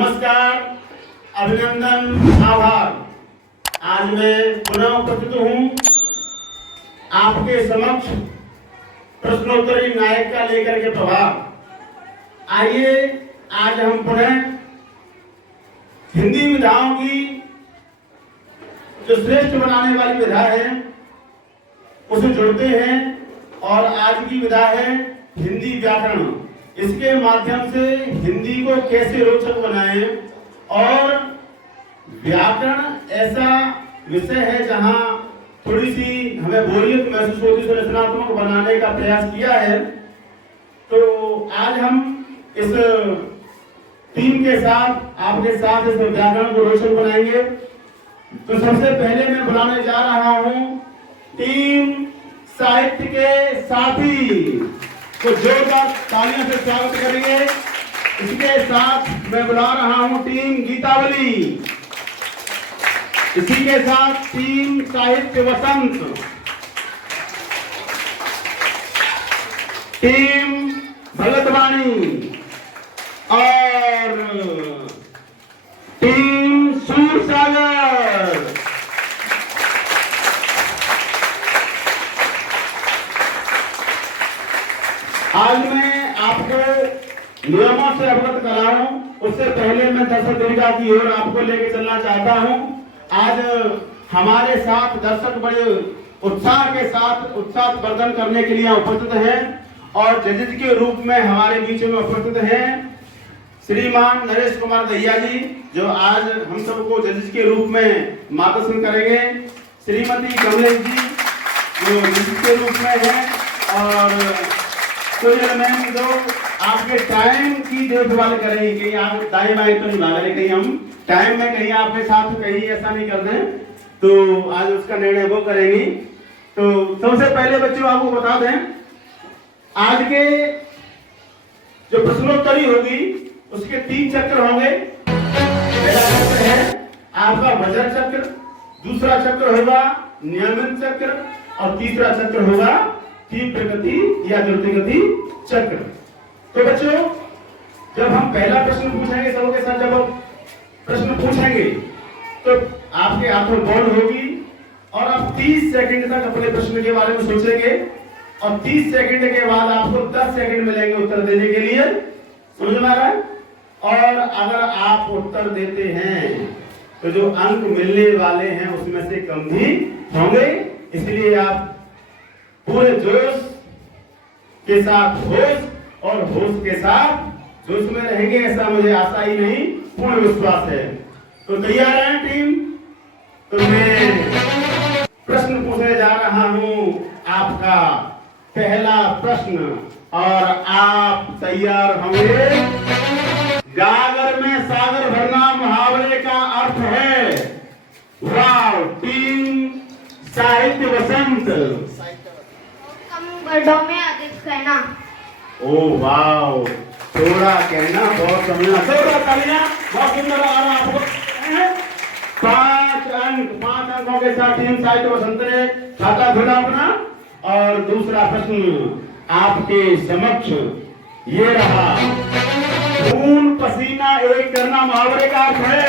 नमस्कार, अभिनंदन, आभार। आज मैं पुनः उपस्थित हूँ आपके समक्ष प्रश्नोत्तरी नायक का लेकर के प्रभाव। आइए आज हम पुनः हिंदी विधाओं की जो श्रेष्ठ बनाने वाली विधा है उसे जुड़ते हैं और आज की विधा है हिंदी व्याकरण। इसके माध्यम से हिंदी को कैसे रोचक बनाएं और व्याकरण ऐसा विषय है जहां थोड़ी सी हमें बोरियत महसूस होती है, रचनात्मक बनाने का प्रयास किया है। तो आज हम इस टीम के साथ आपके साथ इस व्याकरण को रोचक बनाएंगे। तो सबसे पहले मैं बुलाने जा रहा हूं टीम साहित्य के साथी को जोरदार तालियों से स्वागत करेंगे। इसके साथ मैं बुला रहा हूं टीम गीतावली, इसी के साथ टीम साहित्य वसंत, टीम भगतवाणी और टीम सूरसागर। आज मैं आपको नियमों से अवगत कराऊं, उससे पहले मैं दर्शक दीर्घा की ओर आपको लेके चलना चाहता हूं। आज हमारे साथ दर्शक बड़े उत्साह के साथ उत्साह प्रदर्शन करने के लिए उपस्थित हैं और जजेज के रूप में हमारे बीच में उपस्थित हैं श्रीमान नरेश कुमार दहिया जी, जो आज हम सबको जजेज के रूप में मार्गदर्शन करेंगे। श्रीमती कमलेश जी जो जजेज के रूप में है और मैम जो आपके टाइम की देखभाल करेंगे, कहीं आप टाइम आए तो नहीं भाग रहे, कहीं हम टाइम में कहीं आपके साथ कहीं ऐसा नहीं कर दें, तो आज उसका निर्णय वो करेंगी। तो सबसे पहले बच्चों आपको बता दें, आज के जो प्रश्नोत्तरी होगी उसके 3 चक्र होंगे। पहला चक्र है आपका वज्र चक्र, दूसरा चक्र होगा नियमित चक्र और तीसरा चक्र होगा तीव्र गति या द्रुतगति चक्र। तो बच्चों जब हम पहला प्रश्न पूछेंगे, सबके साथ जब हम प्रश्न पूछेंगे तो आपके हाथ में बॉल होगी और आप 30 सेकंड तक अपने प्रश्न के बारे में सोचेंगे और 30 सेकंड के बाद आपको 10 सेकंड मिलेंगे उत्तर देने के लिए। समझ में आ रहा है? और अगर आप उत्तर देते हैं तो जो अंक मिलने वाले हैं उसमें से कम भी होंगे, इसलिए आप पूरे जोश के साथ होश और होश के साथ जोश में रहेंगे, ऐसा मुझे आशा ही नहीं पूर्ण विश्वास है। तो तैयार है टीम? तो मैं प्रश्न पूछने जा रहा हूं आपका पहला प्रश्न और आप तैयार होंगे। गागर में सागर भरना मुहावरे का अर्थ है। वाह, टीम साहित्य वसंत। वर्डों में अधिक कहना। ओ वाह, थोड़ा कहना बहुत समझना। थोड़ा तालियां, बहुत सुंदर आ रहा आपको। 5 अंकों के साथ टीम साहित्य वसंत ने खाता खोला अपना। और दूसरा प्रश्न आपके समक्ष ये रहा। खून पसीना एक करना मुहावरे का अर्थ है।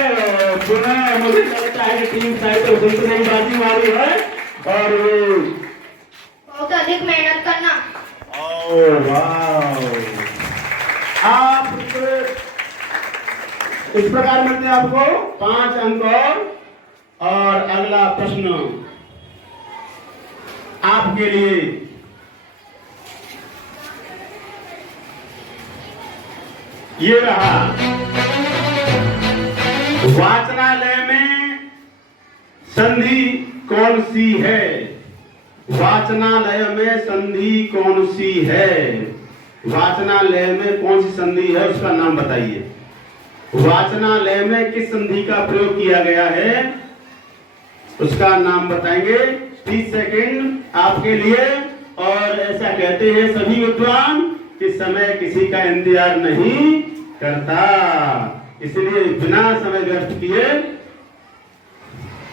सुना, मुझे लगता है टीम साहित्य वसंत ने बाजी मारी है और बहुत अधिक मेहनत करना। ओह वाह, आप इस प्रकार मिलते हैं आपको 5 अंक। और अगला प्रश्न आपके लिए ये रहा। वाचनालय में संधि कौन सी है? वाचनालय में संधि कौन सी है? वाचनालय में कौन सी संधि है उसका नाम बताइए। वाचनालय में किस संधि का प्रयोग किया गया है उसका नाम बताएंगे। 30 सेकंड आपके लिए। और ऐसा कहते हैं सभी विद्वान कि समय किसी का इंतजार नहीं करता, इसलिए बिना समय व्यर्थ किए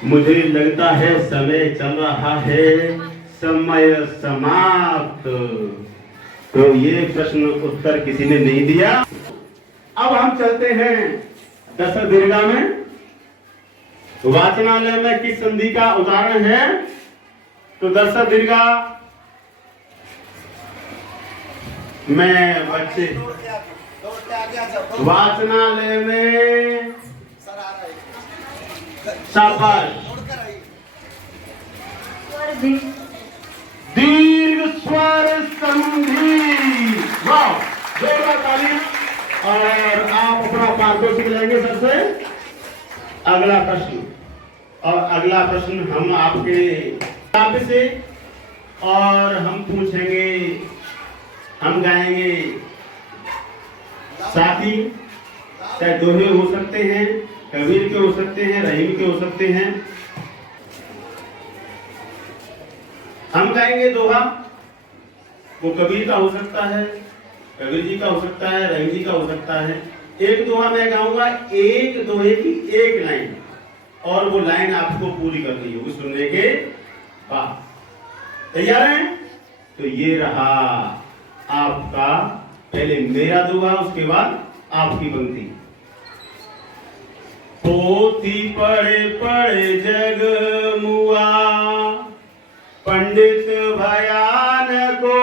मुझे लगता है समय चल रहा है, समय समाप्त। तो ये प्रश्न उत्तर किसी ने नहीं दिया। अब हम चलते हैं दस दीर्घा में वाचनालय में किस संधि का उदाहरण है? तो दस दीर्घा में बच्चे वाचनालय में शाबाश दीर्घ स्वर संधि। वाह, जोरदार ताली। और आप अपना पारितोषिक लेंगे सबसे। अगला प्रश्न, और अगला प्रश्न हम आपके काव्य से, और हम पूछेंगे, हम गाएंगे साथी, चाहे दोहे हो सकते हैं, कबीर के हो सकते हैं, रहीम के हो सकते हैं। हम गाएंगे दोहा, वो कबीर का हो सकता है, कबीर जी का हो सकता है, रहीम जी का हो सकता है। एक दोहा मैं गाऊंगा, एक दोहे की एक लाइन, और वो लाइन आपको पूरी करनी होगी सुनने के बाद। तैयार हैं? तो ये रहा आपका, पहले मेरा दोहा, उसके बाद आपकी पंक्ति। पोथी पढ़े पढ़े जग मुआ, पंडित भयान को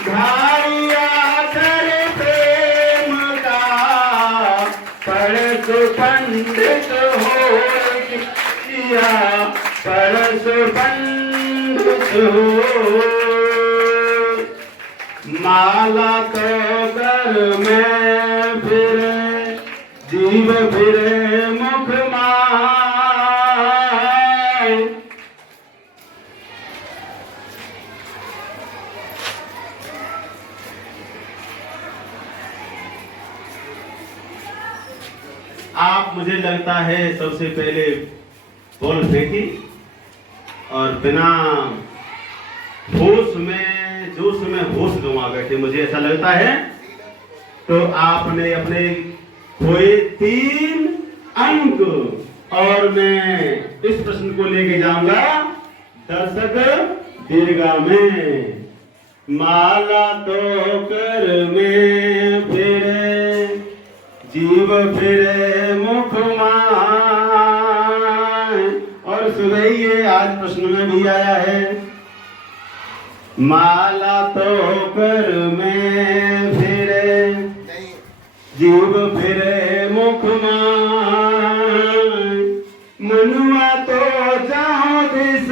धारिया कर प्रेम का, परस पंडित हो किया, परस पंडित हो। माला तो कर में फिरे, जीव फिरे मुख माय। आप, मुझे लगता है, सबसे पहले बॉल फेंकी और बिना होश में, जोश में होश गंवा बैठे, मुझे ऐसा लगता है। तो आपने अपने खोए 3 अंक, और मैं इस प्रश्न को लेके जाऊंगा दर्शक दीर्घा में। माला तो कर में फिरे, जीव फिरे मुख माय। और सुबह ये आज प्रश्न में भी आया है, माला तो कर में फिरे, जीव फिरे मुख माय। मनुआ तो जहाँ दिस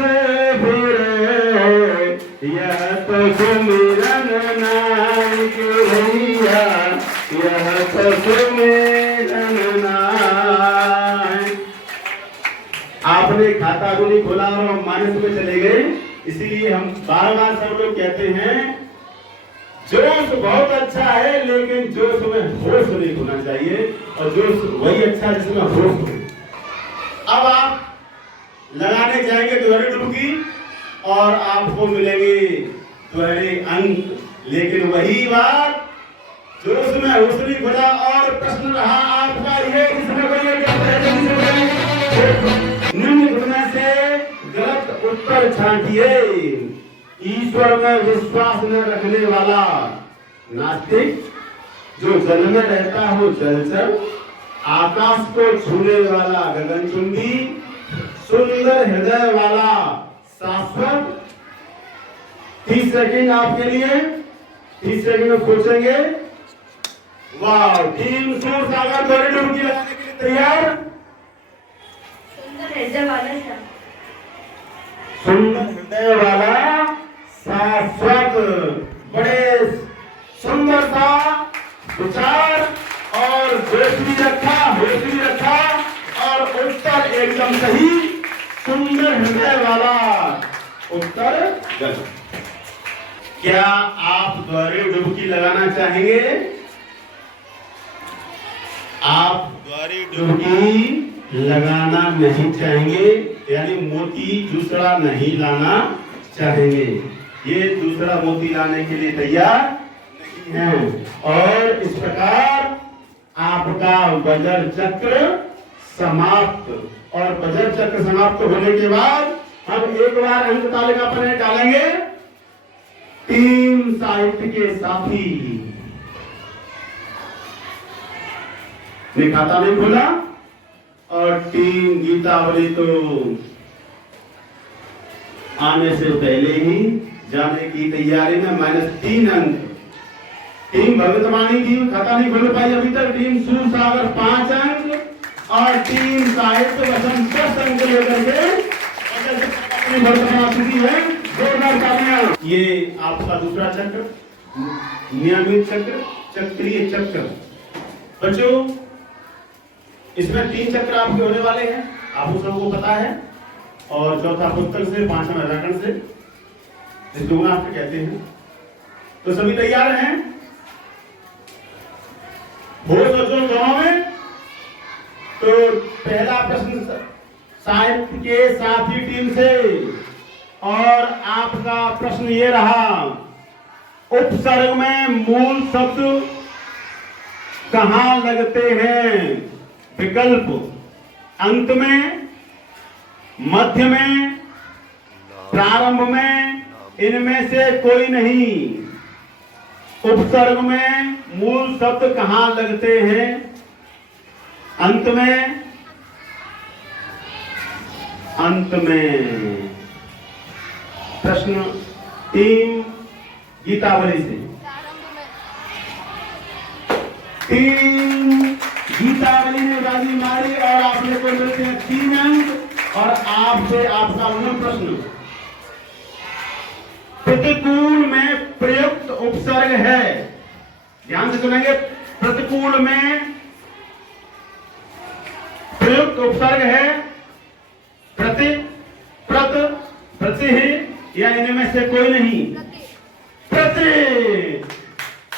फिरे, यह तो सुमिरन नायक भैया, यह तो सुमिरन नायक। आपने खाता भी नहीं खोला और हम मानस में चले गए, इसीलिए हम बार बार सब लोग कहते हैं जोश बहुत अच्छा है, लेकिन जोश में होश नहीं होना चाहिए, और जोश वही अच्छा है जिसमें होश हो। अब आप लगाने जाएंगे दोहरी डुबकी, और आपको मिलेंगे दोहरे अंक, लेकिन वही बात, जोश में होश नहीं खोला। और प्रश्न रहा आपका ये, इसमें कोई निम्न में से गलत उत्तर छांटिए। ईश्वर में विश्वास न रखने वाला नास्तिक, जो जल में रहता हो जलचर, आकाश को छूने वाला गगनचुंबी, सुंदर हृदय वाला शाश्वत। 30 सेकंड आपके लिए, 30 सेकंड में सोचेंगे। वाह, टीम सूर सागर दोहरी डुबकी लगाने के लिए तैयार। सुंदर हृदय वाला, सुंदर हृदय वाला शाश्वत, बड़े सुंदर सा विचार, और जोश भी रखा, होश भी रखा, और उत्तर एकदम सही, सुंदर हृदय वाला उत्तर गलत। क्या आप दोहरी डुबकी लगाना चाहेंगे? आप दोहरी डुबकी लगाना नहीं चाहेंगे, यानी मोती दूसरा नहीं लाना चाहेंगे। ये दूसरा मोती लाने के लिए तैयार नहीं है। और इस प्रकार आपका बजर चक्र समाप्त। और बजर चक्र समाप्त होने के बाद हम एक बार अंक तालिका पर डालेंगे। टीम साहित्य के साथी मैंने खाता नहीं खोला और टीम गीतावली तो आने से पहले ही जाने की तैयारी में -3 अंक। टीम भगतवाणी की खाता नहीं खोल पाई अभी तक। टीम सुसागर 5 अंक और टीम साहित्य वसंत 10 अंक लेकर के अपनी वर्तमान स्थिति है। जोरदार तालियां। ये आपका दूसरा चक्र, नियमित चक्र, चक्रीय चक्र। बच्चों, इसमें 3 चक्र आपके होने वाले हैं, आप सबको पता है। और चौथा पुस्तक से, 5वां व्याकरण से, जिसको आप कहते हैं। तो सभी तैयार हैं? हो सोचो गाँव में। तो पहला प्रश्न साहित्य के साथी टीम से, और आपका प्रश्न ये रहा, उपसर्ग में मूल शब्द कहां लगते हैं? विकल्प अंत में, मध्य में, प्रारंभ में, इनमें से कोई नहीं। उपसर्ग में मूल शब्द कहां लगते हैं? अंत में, अंत में। प्रश्न टीम गीतावली से। टीम गीतावली ने बाजी मारी और आपने को मिलते हैं 3 अंक। और आपसे आपका मूल प्रश्न, प्रतिकूल में प्रयुक्त उपसर्ग है। ध्यान से सुनेंगे। प्रतिकूल में प्रयुक्त उपसर्ग है प्रति, प्रत, प्रति या इनमें से कोई नहीं? प्रति।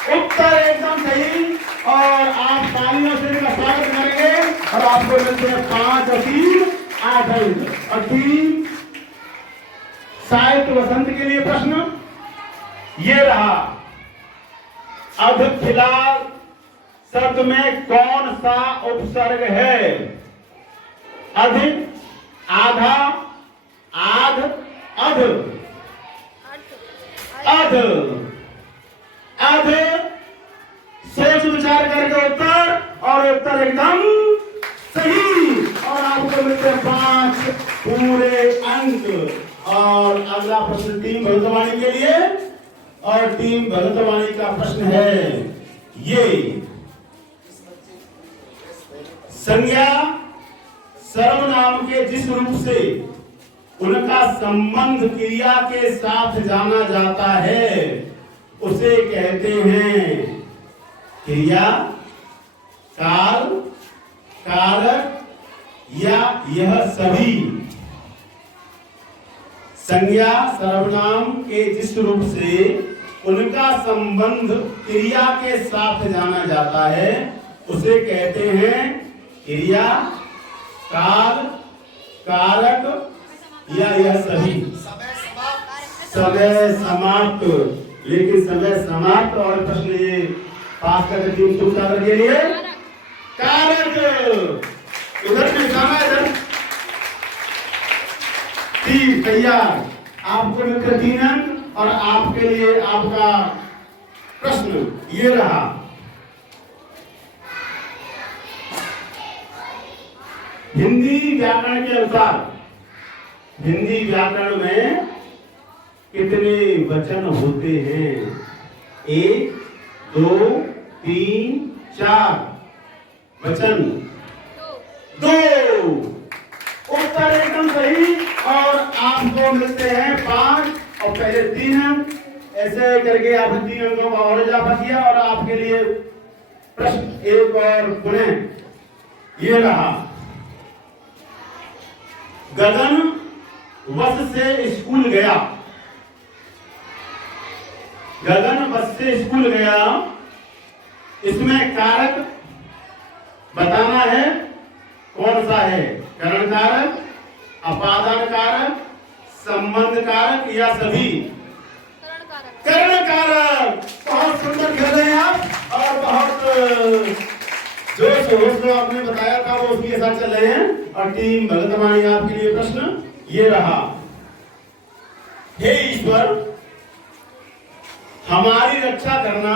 उत्तर एकदम सही। और आप तालियों से इनका स्वागत करेंगे और आपको मिलते हैं 5 और 3 8 अंक। और टीम साहित्य वसंत के लिए प्रश्न ये रहा, अध फिलहाल शब्द में कौन सा उपसर्ग है? अधिक, आधा, आध, अध, अध, अध। सोच विचार करके उत्तर, और उत्तर एकदम सही। और आपको मिलते हैं 5 पूरे अंक। और अगला प्रश्न टीम भगतवाणी के लिए, और टीम भगतवाणी का प्रश्न है ये, संज्ञा सर्वनाम के जिस रूप से उनका संबंध क्रिया के साथ जाना जाता है उसे कहते हैं क्रिया, काल, कारक या यह सभी। संज्ञा सर्वनाम के जिस रूप से उनका संबंध क्रिया के साथ जाना जाता है उसे कहते हैं क्रिया, काल, कारक या यह सभी। समय समाप्त। लेकिन समय समाप्त और प्रश्न ये पास करके टीम सुसागर के लिए कारक। उधर में जाना इधर। टीम तैयार। आपको मिलकर 3 अंक। और आपके लिए आपका प्रश्न ये रहा, हिंदी व्याकरण के अनुसार हिंदी व्याकरण में कितने वचन होते हैं? 1, 2, 3, 4 वचन। 2। उत्तर एकदम सही। और आपको मिलते हैं 5 और पहले 3 अंक। ऐसे करके आपने 3 अंकों का और इजाफा किया। और आपके लिए प्रश्न एक और पुनः ये रहा, गगन बस से स्कूल गया। गगन बस से स्कूल गया, इसमें कारक बताना है कौन सा है? करण कारक, अपादान कारक, संबंध कारक या सभी? करण कारक। बहुत सुंदर खेल रहे हैं आप और बहुत जोश होश में आपने बताया था वो उसके साथ चल रहे हैं। और टीम भगतवाणी आपके लिए प्रश्न ये रहा, हे ईश्वर हमारी रक्षा करना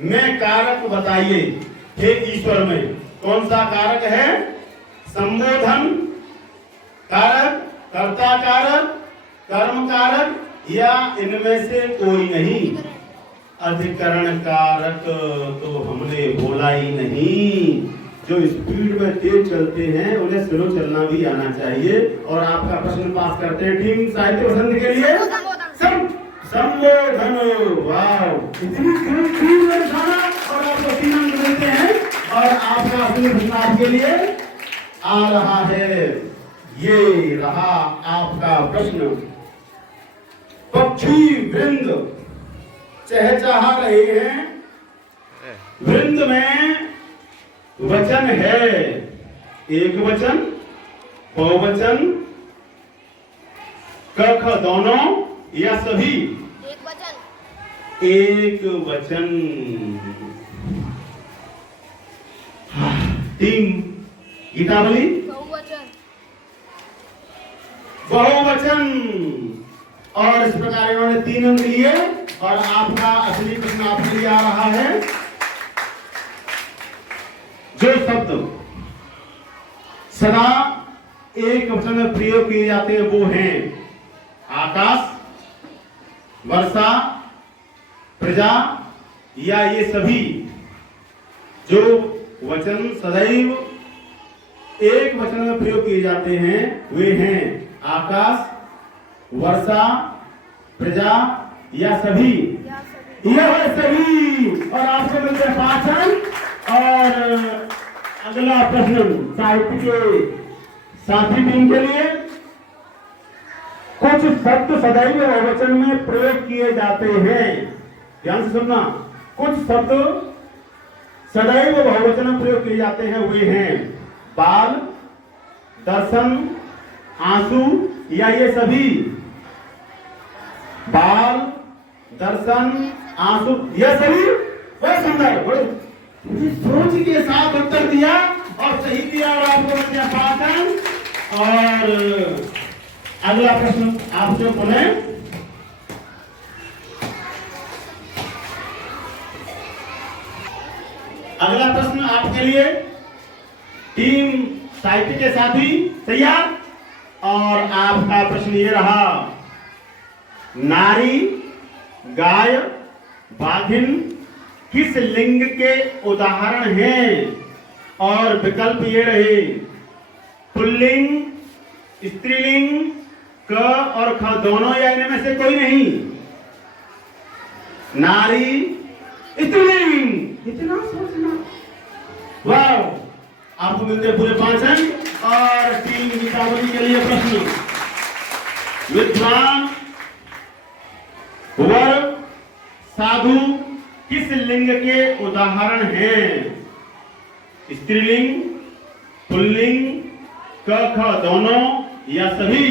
में कारक बताइए। हे ईश्वर में कौन सा कारक है? संबोधन कारक, कर्ता कारक, कर्म कारक या इनमें से कोई नहीं? अधिकरण कारक तो हमने बोला ही नहीं। जो स्पीड में तेज चलते हैं उन्हें स्लो चलना भी आना चाहिए। और आपका प्रश्न पास करते हैं टीम साहित्य पसंद के लिए संबोधन। वाह, इतनी खूब खाना और आपको 3 अंक मिलते हैं। और आपका अगले प्रश्न आपके लिए आ रहा है। ये रहा आपका प्रश्न। पक्षी वृंद चहचहा रहे हैं। वृंद में वचन है एक वचन, बहुवचन, क ख दोनों या सभी? एक वचन। एक वचन। टीम गीतावली बहुवचन। बहुवचन। और इस प्रकार इन्होंने 3 अंक लिए। और आपका असली प्रश्न आपके लिए आ रहा है। जो शब्द सदा एक वचन में प्रयोग किए जाते हैं वो हैं आकाश, वर्षा, प्रजा या ये सभी? जो वचन सदैव एक वचन में प्रयोग किए जाते हैं वे हैं आकाश, वर्षा, प्रजा या सभी? यह सभी। और आपको मिलते हैं 5 अंक। और अगला प्रश्न साहित्य के साथी टीम के लिए। कुछ शब्द सदैव बहुवचन में प्रयोग किए जाते हैं। ध्यान से सुनना। कुछ शब्द सदैव बहुवचन में प्रयोग किए जाते हैं वे हैं बाल, दर्शन, आंसू या ये सभी? बाल, दर्शन, आंसू या सभी? बहुत सुंदर, बड़े सोच के साथ उत्तर दिया और सही दिया। और आपको मिल गया 5 अंक। और अगला प्रश्न आपसे पुनः अगला प्रश्न आपके लिए टीम साहित्य के साथी तैयार। और आपका प्रश्न ये रहा। नारी, गाय, बाघिन किस लिंग के उदाहरण हैं? और विकल्प ये रहे पुल्लिंग, स्त्रीलिंग, क और ख दोनों या इनमें से कोई नहीं? नारी, स्त्रीलिंग। इतना सोचना। वाह, आपको मिलते हैं पूरे 5 अंक। और टीम गीतावली के लिए प्रश्न। विद्वान, वर, साधु किस लिंग के उदाहरण हैं? स्त्रीलिंग, पुल्लिंग, क ख दोनों या सभी?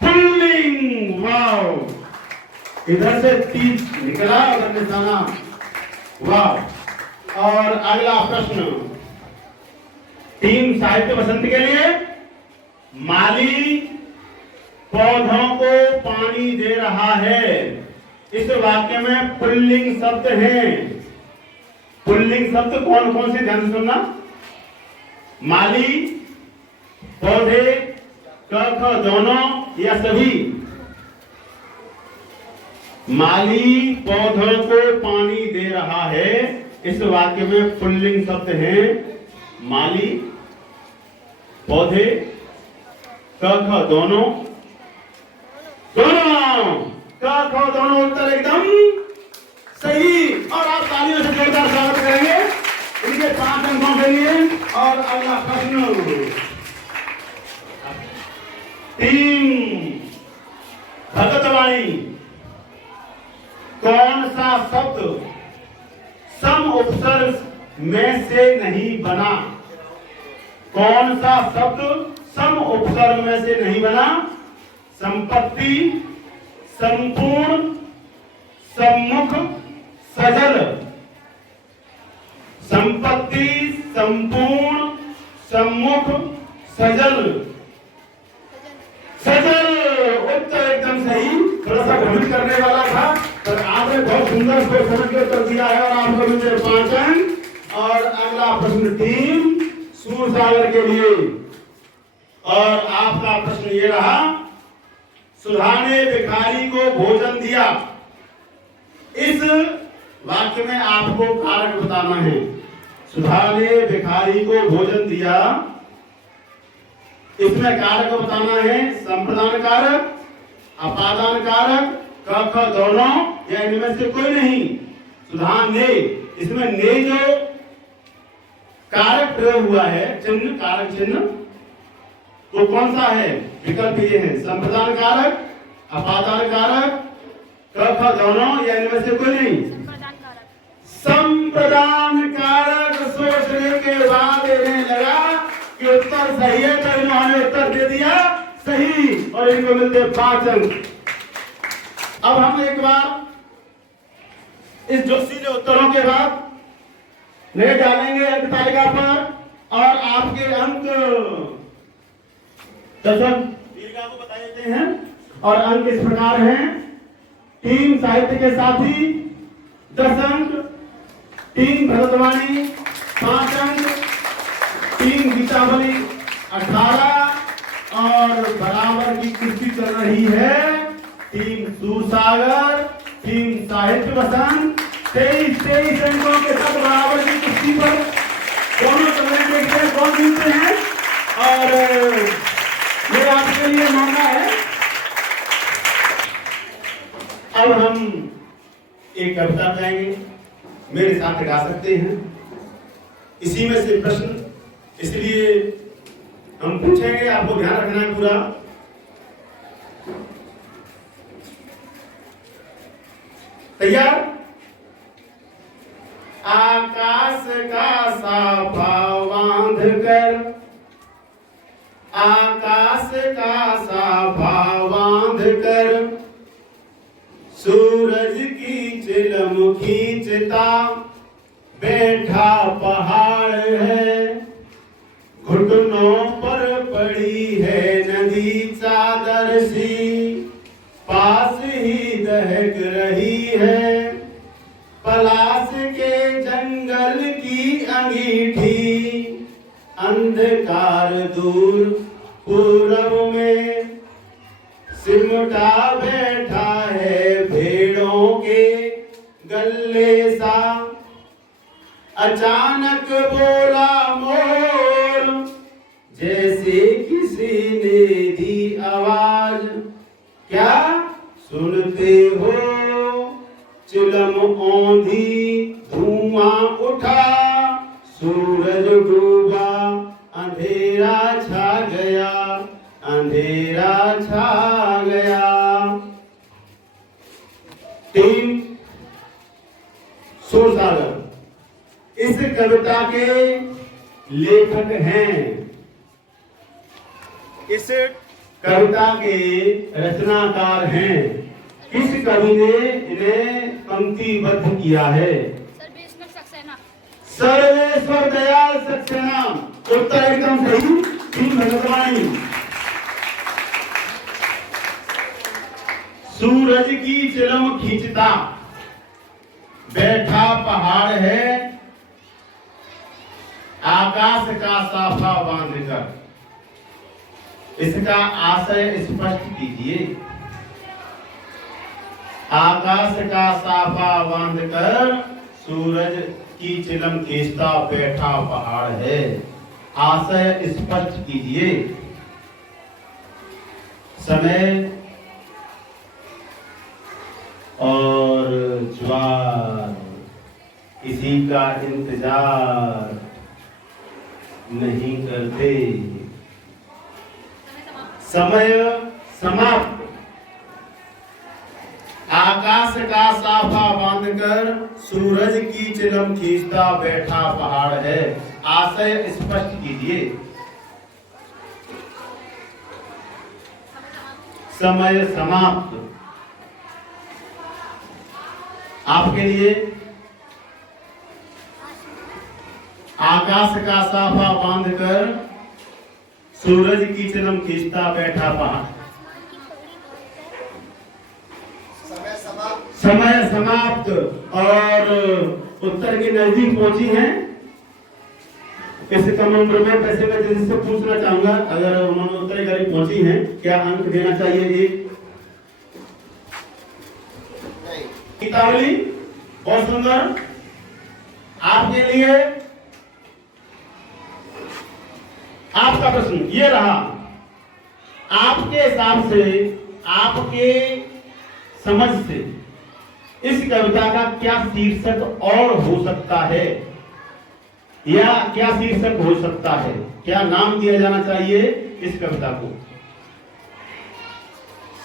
पुल्लिंग। वाह, इधर से 3 निकला और निशाना। वाह। और अगला प्रश्न टीम साहित्य बसंत के लिए। माली पौधों को पानी दे रहा है। इस वाक्य में पुल्लिंग शब्द हैं। पुल्लिंग शब्द कौन कौन से? ध्यान से सुनना। माली, पौधे, क ख दोनों या सभी? माली पौधों को पानी दे रहा है। इस वाक्य में पुल्लिंग शब्द हैं माली, पौधे, क ख दोनों क ख दोनों। उत्तर एकदम सही। और आप तालियों से जोरदार स्वागत करेंगे इनके 5 अंकों के लिए। और अगला प्रश्न टीम भगतवाणी। कौन सा शब्द सम उपसर्ग में से नहीं बना? कौन सा शब्द सम उपसर्ग में से नहीं बना? संपत्ति, संपूर्ण, सम्मुख, सजल। संपत्ति, संपूर्ण, सम्मुख, सजल। सजल उत्तर एकदम सही। थोड़ा सा भ्रमित करने वाला था पर आपने बहुत सुंदर सोच समझ के उत्तर दिया है। और आपको मिलते 5 अंक। और अगला प्रश्न टीम सूरसागर के लिए। और आपका प्रश्न ये रहा, सुधा ने भिखारी को भोजन दिया। इस वाक्य में आपको कारक बताना है। सुधा ने भिखारी को भोजन दिया, इसमें कारक बताना है। संप्रदान कारक, अपादान कारक, क ख दोनों या इनमें से कोई नहीं। सुधा ने, इसमें ने जो कारक प्रयोग हुआ है, चिन्ह, कारक चिन्ह, तो कौन सा है? विकल्प ये है, संप्रदान कारक, अपादान कारक, क ख दोनों या इनमें से कोई नहीं। संप्रदान कारक सोचने के बाद इन्हें लगा कि उत्तर सही है, तो इन्होंने उत्तर दे दिया सही और इनको मिलते 5 अंक। अब हम एक बार इस जोशीले उत्तरों के बाद नए डालेंगे अंक तालिका पर और आपके अंक दशक दीर्घा को बता देते हैं। और अंक इस प्रकार हैं। टीम साहित्य के साथी 10 अंक, टीम भरतवाणी 5 अंक, टीम गीतावली 18 और बराबर की कुश्ती चल रही है टीम सूरसागर, टीम साहित्य वसंत 23 अंकों के साथ बराबर की कुश्ती पर दोनों चलने देखते हैं कौन जीतते हैं। और ये आपके लिए मौका है। अब हम एक कविता गाएंगे, मेरे साथ गा सकते हैं। इसी में से प्रश्न, इसलिए हम पूछेंगे, आपको ध्यान रखना है पूरा। तैयार? आकाश का साफा बांध कर, आकाश का साफा बांध कर, सूरज की चिलम खींचता बैठा पहाड़ है। घुटनों पर पड़ी है नदी चादर सी, पास ही दहक रही है पलाश के जंगल की अंगीठी। अंधकार दूर पूरब में सिमटा बैठा है भेड़ों के गले सा। अचानक बोला मोर, जैसे किसी ने दी आवाज, क्या सुनते हो? चिलम औंधी धुआं उठा, सूरज डूबा, अंधेरा छा गया, अंधेरा छा गया। टीम सूरसागर इस कविता के लेखक हैं, इस कविता के रचनाकार हैं। किस कवि ने इन्हें पंक्तिबद्ध किया है? सर्वेश्वर दयाल सक्सेना। उत्तर एकदम सही, टीम भरतवाणी। सूरज की चिलम खींचता बैठा पहाड़ है, आकाश का साफा बांधकर। इसका आशय स्पष्ट कीजिए। आकाश का साफा बांधकर सूरज की चिलम खींचता बैठा पहाड़ है। आशय स्पष्ट कीजिए। समय और ज्वार, किसी का इंतजार नहीं करते। समय समाप्त। आकाश का साफा बांधकर सूरज की चिलम खींचता बैठा पहाड़ है। आशय स्पष्ट कीजिए। समय समाप्त। आपके लिए आकाश का साफा बांधकर सूरज की चिलम खींचता बैठा पहाड़। समय समाप्त। और उत्तर के नजदीक पहुंची हैं। इस कम उम्र में पैसे में जिससे पूछना चाहूंगा, अगर उन्होंने उतने करीब पहुंची हैं, क्या अंक देना चाहिए? एक गीतावली बहुत सुंदर आपके लिए। आपका प्रश्न ये रहा, आपके हिसाब से, आपके समझ से इस कविता का क्या शीर्षक और हो सकता है, या क्या शीर्षक हो सकता है, क्या नाम दिया जाना चाहिए इस कविता को?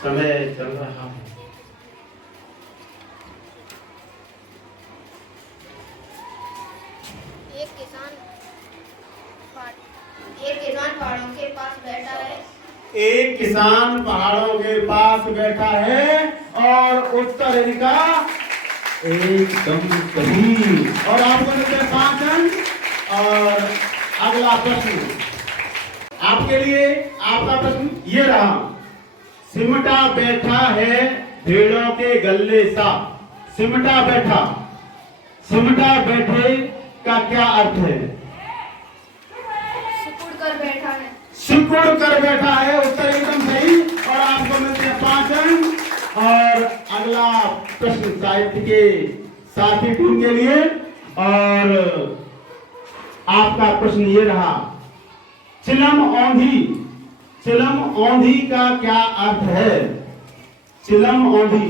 समय चल रहा है। एक किसान पहाड़ों के पास बैठा है। एक किसान पहाड़ों के पास बैठा है और उत्तर इनका एकदम सही। और आपको मिलते हैं 5 अंक। और अगला प्रश्न आपके लिए, आपका प्रश्न ये रहा, सिमटा बैठा है भेड़ों के गले सा। सिमटा बैठा, सिमटा बैठे का क्या अर्थ है? सिकुड़ कर बैठा है। सिकुड़ कर बैठा है, उत्तर एकदम सही। और आपको मिलते हैं 5 अंक। और अगला प्रश्न साहित्य के साथी टीम के लिए, और आपका प्रश्न ये रहा, चिलम औंधी, चिलम औंधी का क्या अर्थ है? चिलम औंधी,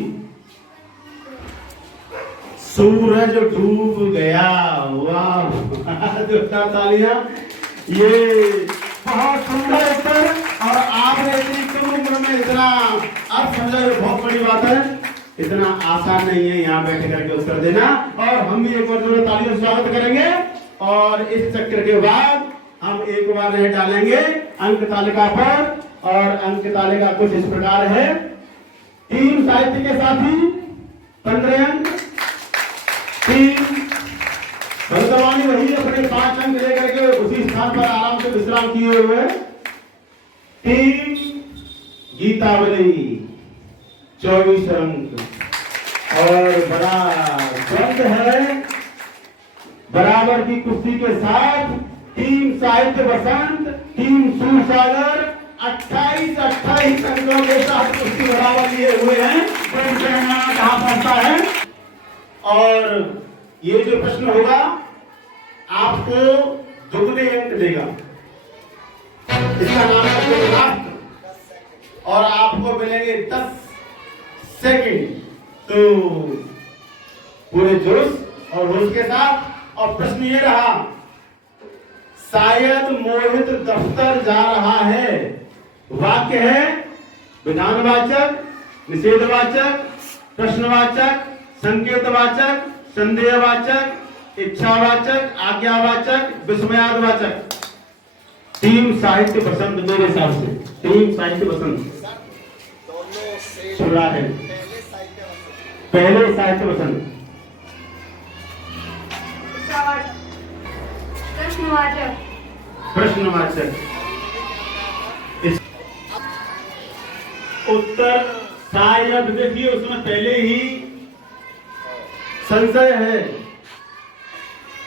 सूरज डूब गया। वाह, तालियां। ये बहुत सुंदर उत्तर। और आपने इतनी कम उम्र में इतना अर्थ समझा, बहुत बड़ी बात है। इतना आसान नहीं है यहाँ बैठ करके उत्तर देना। और हम भी एक बार जरूर तालियों से स्वागत करेंगे। और इस चक्कर के बाद हम एक बार नजर डालेंगे अंक तालिका पर। और अंक तालिका कुछ इस प्रकार है। टीम साहित्य के साथी 15 अंक, टीम भरतवानी वही अपने 5 अंक लेकर के उसी स्थान पर आराम से विश्राम किए हुए। टीम गीतावली 24 अंक। और बड़ा द्वंद है, बराबर की कुश्ती के साथ टीम साहित्य बसंत, टीम सूरसागर 28 अंकों के साथ कुश्ती बराबर लिए हुए हैं। कहाँ पड़ता है? और ये जो प्रश्न होगा आपको दुगने अंक देगा। इसका नाम है राष्ट्र। और आपको मिलेंगे 10 सेकंड। तो पूरे जोश और होश के साथ। और प्रश्न ये रहा, शायद मोहित दफ्तर जा रहा है। वाक्य है विधानवाचक, निषेधवाचक, प्रश्नवाचक, संकेतवाचक, संदेहवाचक, इच्छावाचक, आज्ञावाचक, विस्मयादवाचक। टीम साहित्य पसंद, मेरे हिसाब से टीम साहित्य पसंद छुरा है। पहले साहित्य पसंद, प्रश्नवाचक, प्रश्नवाचक। उत्तर शायद, देखिए उसमें पहले ही संशय है,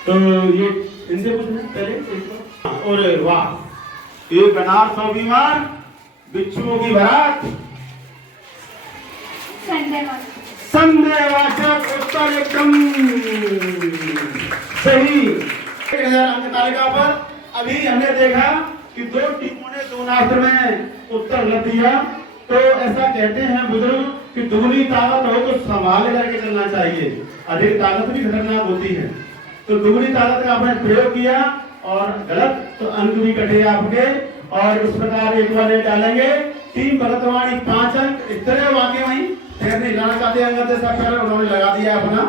तो ये इनसे पूछना पहले। और वाह, एक अनार 100 बीमार, बिच्छुओं की बारात। संदेहवाचक उत्तर एकदम सही। 1000 अंक तालिका पर। अभी हमने देखा कि 2 टीमों ने 2 नास्त्र में उत्तर लग दिया। तो ऐसा कहते हैं बुजुर्ग कि दुगनी ताकत हो तो संभाल करके चलना चाहिए, अधिक ताकत भी खतरनाक होती है। तो दुगनी ताकत का आपने प्रयोग किया और गलत, तो अंक भी कटे आपके। और इस प्रकार एक बार डालेंगे। टीम भरतवाणी 5 अंक। इस तरह वाक्य वही ठहरने जाना चाहते हैं, उन्होंने लगा दिया अपना।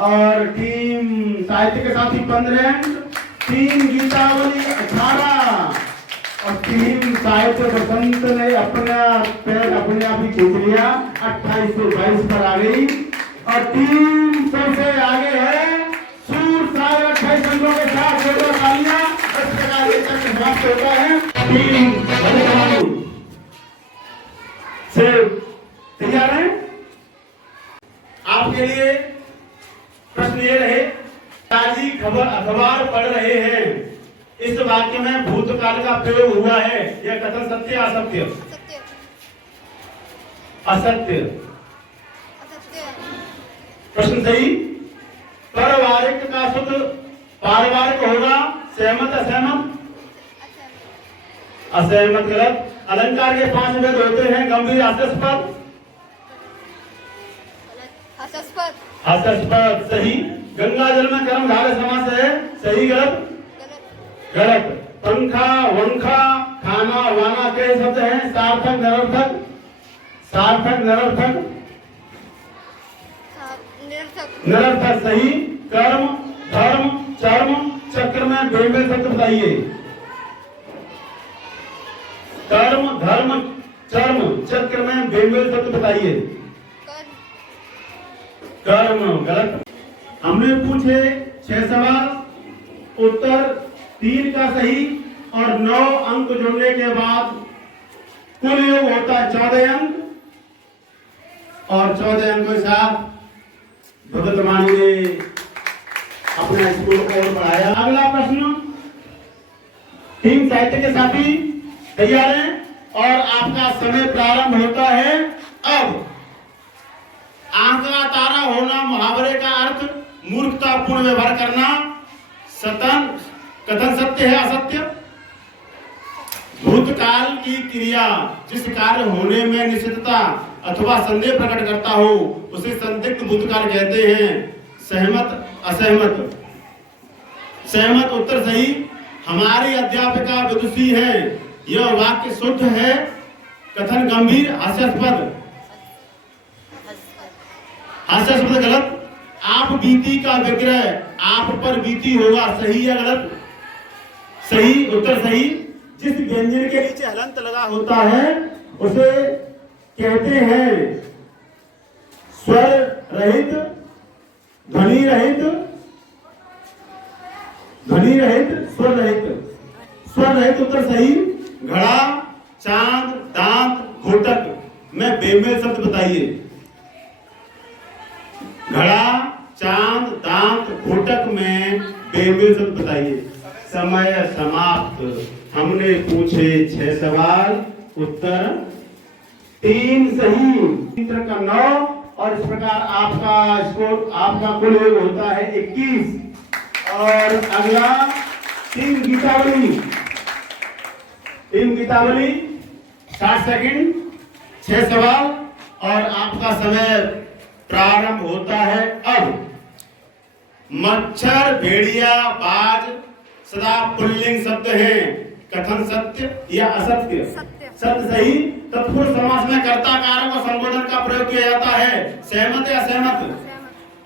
और टीम साहित्य के साथ ही 15 अंक, टीम गीतावली 18 और टीम साहित्य बसंत ने अपना पैर अपने आप ही खींच लिया, 28 से 22 पर आ गई। और टीम सबसे आगे है सूरसागर 28 अंकों के साथ। तालियां। इस प्रकार ये चक्र समाप्त होता है। टीम भरतवाणी से तैयार है? आपके लिए प्रश्न ये रहे, ताजी खबर अखबार पढ़ रहे हैं, इस वाक्य में भूतकाल का प्रयोग हुआ है, यह कथन सत्य या असत्य? सत्य। असत्य। असत्य। प्रश्न सही। पारिवारिक का शुद्ध पारिवारिक होगा, सहमत असहमत? असहमत गलत। अलंकार के 5 भेद होते हैं, गंभीर, हास्यास्पद? हास्यास्पद। हास्यास्पद सही। गंगा जल में कर्मधारय समास है, सही गलत? गलत। पंखा, वंखा, खाना, वाना के शब्द हैं, सार्थक निरर्थक? सार्थक निरर्थक? निरर्थक। निरर्थक सही। कर्म, धर्म, चर्म, चक्र में बेमेल शब्द बताइए। कर्म, धर्म, चर्म, चक्र में बेमेल शब्द बताइए। कर्म गलत। हमने पूछे 6 सवाल, उत्तर 3 का सही और 9 अंक जोड़ने के बाद कुल योग होता है 14 अंक, और 14 अंक के साथ भगत मानी ने अपना स्कूल को और बढ़ाया। अगला प्रश्न, टीम साहित्य के साथी तैयार हैं और आपका समय प्रारंभ होता है अब। आंकड़ा तारा होना, मुहावरे का अर्थ मूर्खतापूर्ण व्यवहार करना, कथन सत्य है असत्य? भूतकाल की क्रिया जिस कार्य होने में निश्चितता अथवा संदेह प्रकट करता हो उसे संदिग्ध भूतकाल कहते हैं। सहमत असहमत? सहमत उत्तर सही। हमारी अध्यापिका विदुषी है, यह वाक्य शुद्ध है। कथन गंभीर, हास्यास्पद? हास्यास्पद गलत। आप बीती का विग्रह आप पर बीती होगा, सही या गलत? सही उत्तर सही। जिस व्यंजन के नीचे हलंत लगा होता है उसे कहते हैं स्वर रहित, ध्वनि रहित, ध्वनि रहित, स्वर रहित। स्वर रहित उत्तर सही। घड़ा, चांद, दांत, घोटक में बेमेल शब्द बताइए। घड़ा, चांद, दांत, घोटक में बेमेल शब्द बताइए। समय समाप्त। हमने पूछे 6 सवाल, उत्तर 3 सही, चित्र का 9, और इस प्रकार आपका स्कोर, आपका कुल योग होता है 21। और अगला team Gitavali. Team Gitavali 60 second, 6 सवाल और आपका समय प्रारंभ होता है अब। मच्छर, भेड़िया, बाज सदा पुल्लिंग शब्द हैं, कथन सत्य या असत्य? सत्य। सत्य सही। तत्पुरुष समास में कर्ता कारक और संबोधन का प्रयोग किया जाता है, सहमत या असहमत?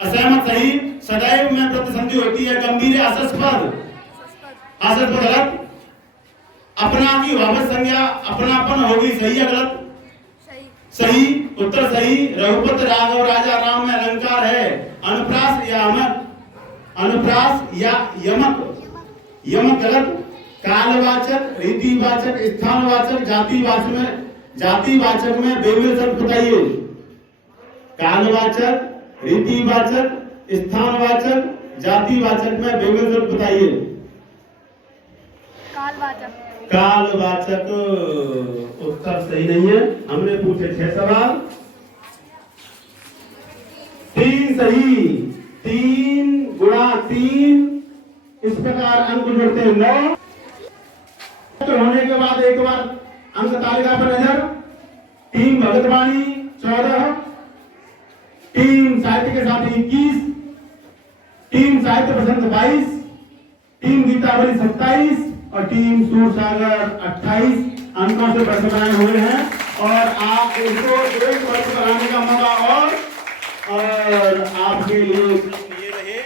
असहमत सही। सदैव में प्रतिसंधि होती है, गंभीर या हास्यास्पद? हास्यास्पद गलत। अपना की भावत संज्ञा अपनापन होगी, सही या गलत? सही उत्तर सही। रघुपत राघव राजा राम में अलंकार है, अनुप्रास या अमक? अनुप्रास या यमक? यमक गलत। कालवाचक, रीतिवाचक, स्थानवाचक, जातिवाचक में बेमेल शब्द बताइए। कालवाचक, रीतिवाचक, स्थानवाचक, जातिवाचक में बेमेल शब्द बताइए। कालवाचक। कालवाचक उत्तर सही नहीं है। हमने पूछे 6 सवाल, 3 सही। 3 गुणा 3, इस प्रकार अंक जोड़ते हैं 9। होने के बाद एक बार अंक तालिका पर नजर। टीम भगतवाणी 14, टीम साहित्य के साथ 21, टीम साहित्य बसंत 22, टीम गीतावली 27 और टीम सूरसागर 28 अंकों से बरकरार हुए हैं। और आप इनको एक वर्ष बनाने का मौका और आपके लिए ये रहे।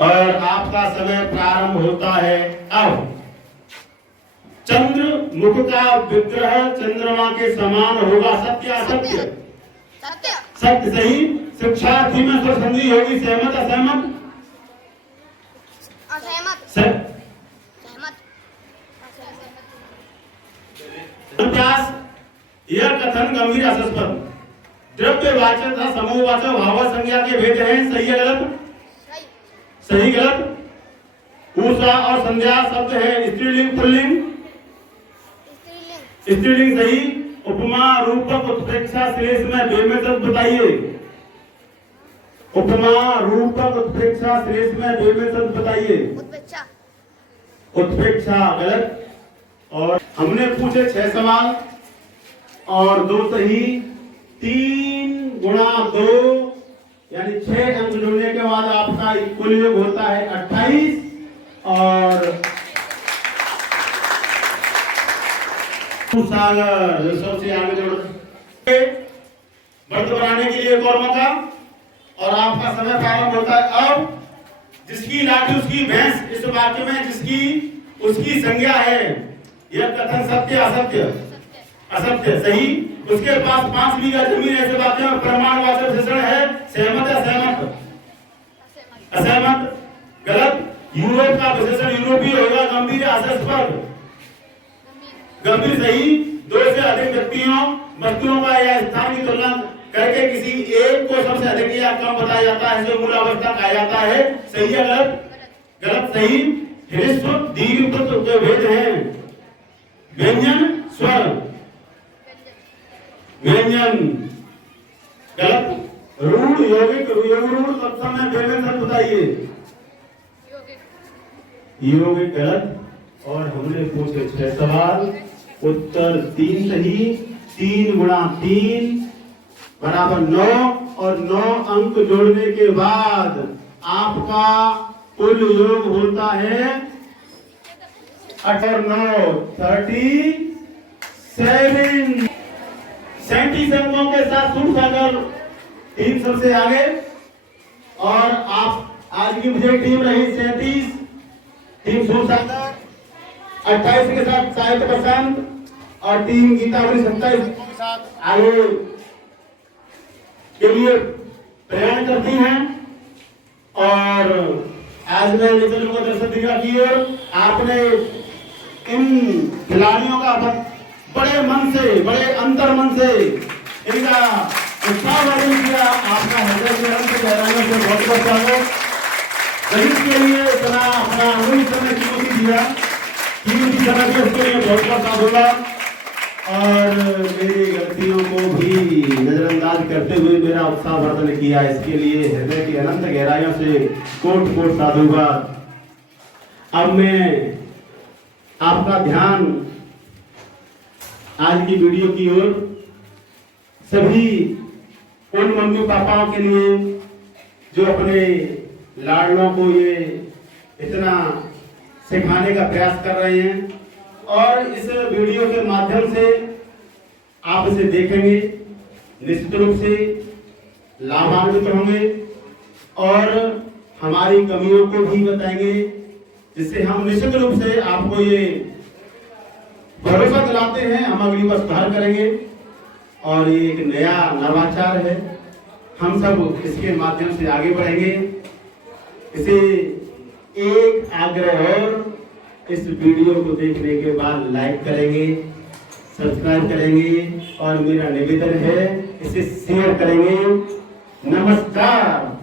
और आपका समय प्रारंभ होता है अब। चंद्र मुख का विग्रह चंद्रमा के समान होगा, सत्य असत्य? सत्य। सत्य सही। शिक्षार्थी में स्वसंधि होगी, सहमत असहमत? असहमत। सहमत। यह कथन गंभीर हास्यास्पद। द्रव्यवाचक तथा समूहवाचक भाव संज्ञा के भेद हैं, सही या गलत? सही गलत। उषा और संध्या शब्द है स्त्रीलिंग पुल्लिंग? स्त्रीलिंग। स्त्रीलिंग सही। उपमा, रूपक, उत्प्रेक्षा, श्लेषमय, बेमेल शब्द बताइए। उपमा, रूपक, उत्प्रेक्षा, श्लेषमय, बेमेल शब्द बताइए। उत्प्रेक्षा। उत्प्रेक्षा गलत। और हमने पूछे 6 सवाल और 2 सही। 3 गुणा 2 यानी 6 अंक जोड़ने के बाद आपका कुल योग होता है 28 और सागर सबसे आगे जोड़ वर्त बनाने के लिए एक और मौका और आपका समय प्रारंभ होता है अब। जिसकी लाठी उसकी भैंस, इस वाक्य में जिसकी उसकी संज्ञा है, यह कथन सत्य असत्य? असत्य सही। उसके पास 5 बीघा जमीन, ऐसे वाक्य में प्रमाणवाचक विशेषण है सहमत या सहमत? असहमत गलत। यूरोप का विशेषण यूरोपीय होगा, गंभीर या हास्यास्पद? गंभीर सही। 2 से अधिक व्यक्तियों, वस्तुओं का या स्थान की तुलना करके किसी एक को सबसे अधिक या कम बताया जाता है, इसे मूलावस्था कहा जाता है। सही या गलत? गलत सही। ह्रस्व दीर्घ के भेद हैं व्यंजन स्वर। व्यंजन गलत। रूढ़ यौगिक, रूढ़ तत्सम में बेमेल शब्द बताइए। यौगिक गलत। और हमने पूछे 6 सवाल, उत्तर 3 सही। 3 गुणा 3 बराबर 9 और 9 अंक जोड़ने के बाद आपका कुल योग होता है 8 और 9 37। 37 अंकों के साथ सूरसागर 3 सबसे आगे। और आप आज की मुझे टीम रही 37, टीम सूरसागर 28 के साथ साहित्य बसंत और टीम गीतावली 27 के साथ आगे के लिए प्रयाण करती हैं। और आज मैं नेचर को दर्शक दिखा की और आपने इन खिलाड़ियों का बड़े मन से, बड़े अंतर मन से इनका उत्साह वर्धन किया। आपका हृदय से अंत गहराइयों से बहुत बहुत स्वागत। के लिए इतना अपना अमूल्य समय कीमती दिया, कीमती समय के उसके लिए बहुत बहुत साधुवाद। और मेरी गलतियों को भी नजरअंदाज करते हुए मेरा उत्साह वर्धन किया, इसके लिए हृदय की अनंत गहराइयों से कोट कोट साधुवाद। अब मैं आपका ध्यान आज की वीडियो की ओर सभी उन मम्मी पापाओं के लिए जो अपने लाडलों को ये इतना सिखाने का प्रयास कर रहे हैं और इस वीडियो के माध्यम से आप इसे देखेंगे, निश्चित रूप से लाभान्वित होंगे और हमारी कमियों को भी बताएंगे, जिससे हम निश्चित रूप से आपको ये भरोसा दिलाते हैं हम अगली बार सुधार करेंगे। और ये एक नया नवाचार है, हम सब इसके माध्यम से आगे बढ़ेंगे। इसे एक आग्रह और, इस वीडियो को देखने के बाद लाइक करेंगे, सब्सक्राइब करेंगे और मेरा निवेदन है इसे शेयर करेंगे। नमस्कार।